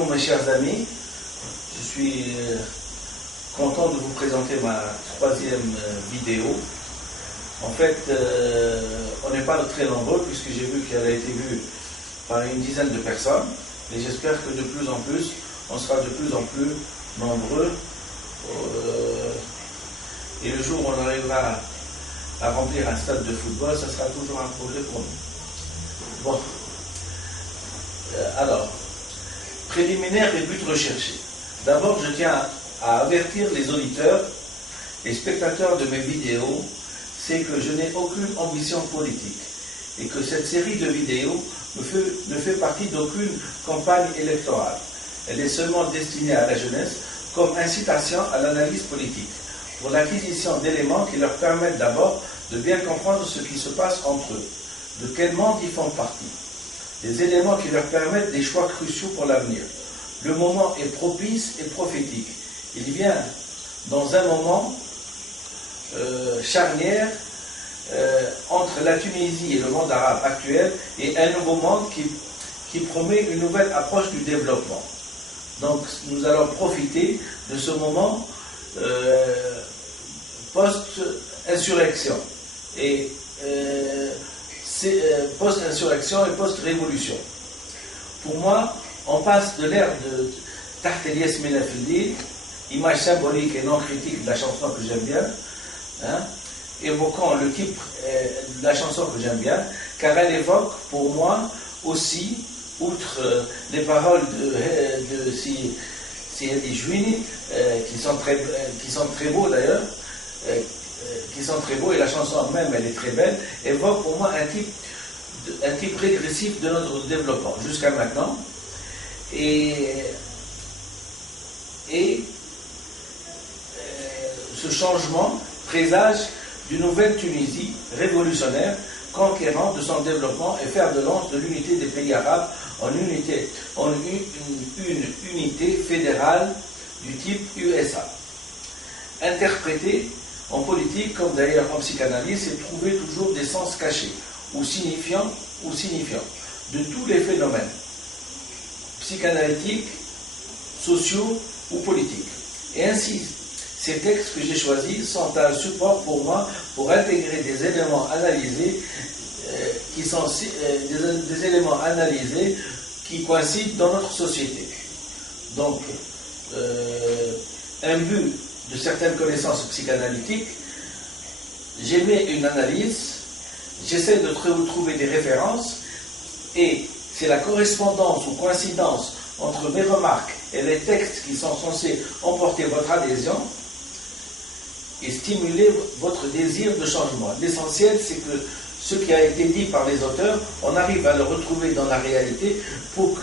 Bonjour mes chers amis, je suis content de vous présenter ma troisième vidéo. En fait, on n'est pas très nombreux puisque j'ai vu qu'elle a été vue par une dizaine de personnes, et j'espère que de plus en plus, on sera de plus en plus nombreux. Et le jour où on arrivera à remplir un stade de football, ça sera toujours un progrès pour nous. Bon, alors, préliminaire et but recherché. D'abord, je tiens à avertir les auditeurs, les spectateurs de mes vidéos, c'est que je n'ai aucune ambition politique et que cette série de vidéos ne fait partie d'aucune campagne électorale. Elle est seulement destinée à la jeunesse comme incitation à l'analyse politique, pour l'acquisition d'éléments qui leur permettent d'abord de bien comprendre ce qui se passe entre eux, de quel monde ils font partie, des éléments qui leur permettent des choix cruciaux pour l'avenir. Le moment est propice et prophétique. Il vient dans un moment charnière entre la Tunisie et le monde arabe actuel et un nouveau monde qui promet une nouvelle approche du développement. Donc nous allons profiter de ce moment post-insurrection et post-insurrection et post-révolution. Pour moi, on passe de l'ère de Taht El Yasmina Fil-Lil, image symbolique et non critique de la chanson que j'aime bien, évoquant le titre de la chanson que j'aime bien, car elle évoque pour moi aussi, outre les paroles de Sidi Jouini, qui sont très beaux d'ailleurs, qui sont très beaux, et la chanson même elle est très belle, évoque pour moi un type régressif de notre développement jusqu'à maintenant. Et ce changement présage d'une nouvelle Tunisie révolutionnaire, conquérant de son développement et fer de lance de l'unité des pays arabes en une unité fédérale du type USA. Interprété en politique, comme d'ailleurs en psychanalyse, c'est trouver toujours des sens cachés ou signifiants de tous les phénomènes psychanalytiques, sociaux ou politiques. Et ainsi, ces textes que j'ai choisis sont un support pour moi pour intégrer des éléments analysés des éléments analysés qui coïncident dans notre société. Donc, un but de certaines connaissances psychanalytiques, j'émets une analyse, j'essaie de trouver des références, et c'est la correspondance ou coïncidence entre mes remarques et les textes qui sont censés emporter votre adhésion et stimuler votre désir de changement. L'essentiel, c'est que ce qui a été dit par les auteurs, on arrive à le retrouver dans la réalité pour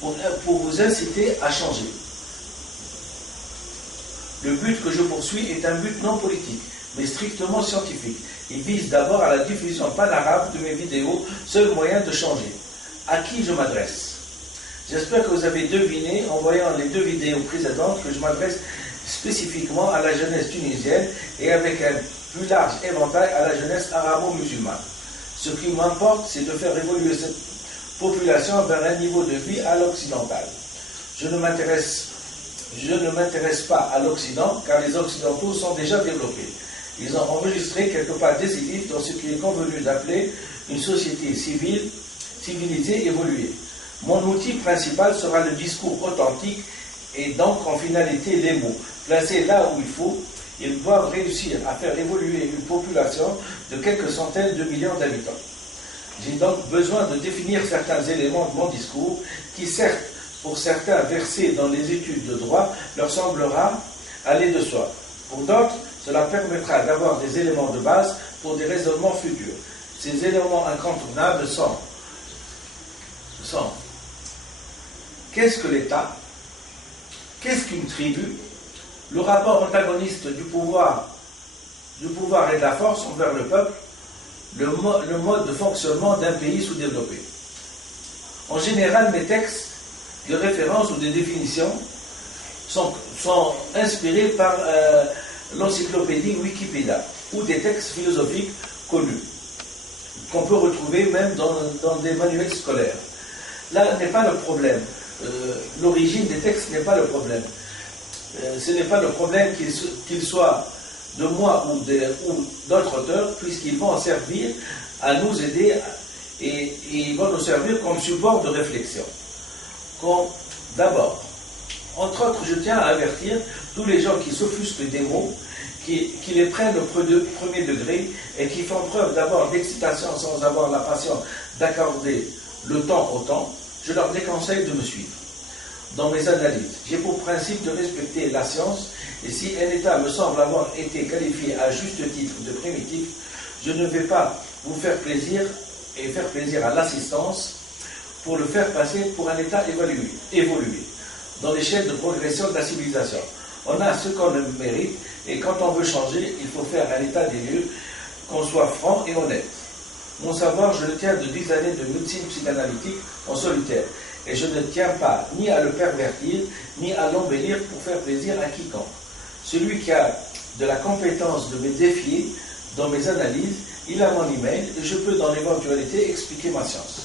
vous inciter à changer. Le but que je poursuis est un but non politique, mais strictement scientifique. Il vise d'abord à la diffusion panarabe de mes vidéos, seul moyen de changer. À qui je m'adresse? J'espère que vous avez deviné, en voyant les deux vidéos précédentes, que je m'adresse spécifiquement à la jeunesse tunisienne et avec un plus large éventail à la jeunesse arabo-musulmane. Ce qui m'importe, c'est de faire évoluer cette population vers un niveau de vie à l'occidental. Je ne m'intéresse pas à l'Occident, car les Occidentaux sont déjà développés. Ils ont enregistré quelque part décisif dans ce qu'il est convenu d'appeler une société civilisée évoluée. Mon outil principal sera le discours authentique et donc en finalité les mots. Placés là où il faut, ils doivent réussir à faire évoluer une population de quelques centaines de millions d'habitants. J'ai donc besoin de définir certains éléments de mon discours qui, certes, pour certains versés dans les études de droit, leur semblera aller de soi. Pour d'autres, cela permettra d'avoir des éléments de base pour des raisonnements futurs. Ces éléments incontournables sont qu'est-ce que l'État? Qu'est-ce qu'une tribu? Le rapport antagoniste du pouvoir et de la force envers le peuple, le mode de fonctionnement d'un pays sous-développé. En général, mes textes de référence ou de définition sont inspirés par l'encyclopédie Wikipédia ou des textes philosophiques connus, qu'on peut retrouver même dans des manuels scolaires. Là n'est pas le problème. l'origine des textes n'est pas le problème. Ce n'est pas le problème qu'il soit de moi ou d'autres auteurs, puisqu'ils vont en servir à nous aider et ils vont nous servir comme support de réflexion. D'abord, entre autres, je tiens à avertir tous les gens qui s'offusquent des mots, qui les prennent au premier degré et qui font preuve d'abord d'excitation sans avoir la patience d'accorder le temps au temps. Je leur déconseille de me suivre dans mes analyses. J'ai pour principe de respecter la science, et si un État me semble avoir été qualifié à juste titre de primitif, je ne vais pas vous faire plaisir et faire plaisir à l'assistance pour le faire passer pour un État évolué dans l'échelle de progression de la civilisation. On a ce qu'on mérite, et quand on veut changer, il faut faire un état des lieux, qu'on soit franc et honnête. Mon savoir, je le tiens de 10 années de médecine psychanalytique en solitaire, et je ne tiens pas ni à le pervertir, ni à l'embellir pour faire plaisir à quiconque. Celui qui a de la compétence de me défier dans mes analyses, il a mon email, et je peux dans l'éventualité expliquer ma science.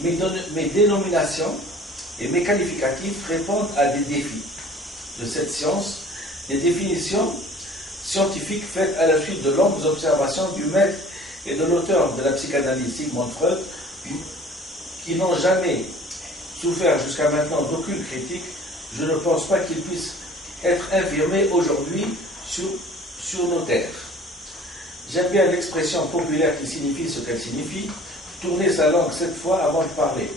Mes dénominations et mes qualificatifs répondent à des défis de cette science, des définitions scientifiques faites à la suite de longues observations du maître et de l'auteur de la psychanalyse Sigmund Freud, qui n'ont jamais souffert jusqu'à maintenant d'aucune critique. Je ne pense pas qu'il puisse être infirmé aujourd'hui sur nos terres. J'aime bien l'expression populaire qui signifie ce qu'elle signifie, tourner sa langue 7 fois avant de parler,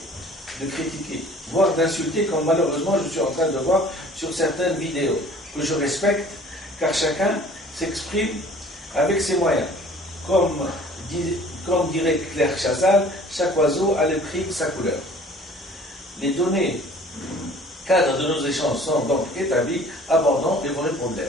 de critiquer, voire d'insulter, comme malheureusement je suis en train de voir sur certaines vidéos, que je respecte, car chacun s'exprime avec ses moyens. Comme dirait Claire Chazal, chaque oiseau a le prix de sa couleur. Les données cadres de nos échanges sont donc établies, abordant les vrais problèmes.